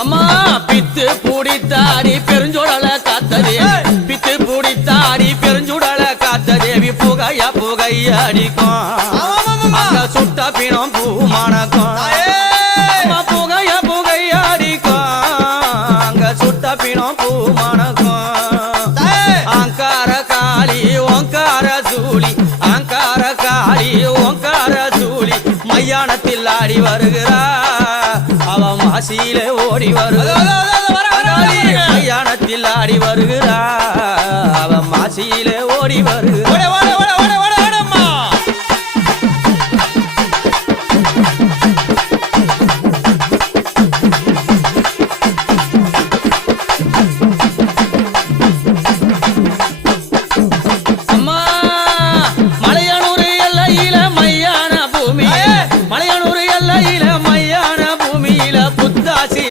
அம்மா பித்து பூடித்தாடி பெருஞ்சுடல காத்ததே பித்து பூடித்தாடி பெருஞ்சுடல காத்த தேவி புகையா புகையடிக்கும் அங்க சுட்ட பிணம் பூ மணக்கும் புகையா புகையடிக்கும் அங்க சுட்ட பிணம் பூ மணக்கும் அங்கார காளி ஓங்கார சூழி அங்கார காளி ஓங்கார சூழி மையானத்தில் ஆடி வருகிறா அவ மாசியிலே ஓடி வருகிறாள் மையானத்தில் ஆடி வருகிறா அவ மாசியிலே ஓடி வருகிறாள்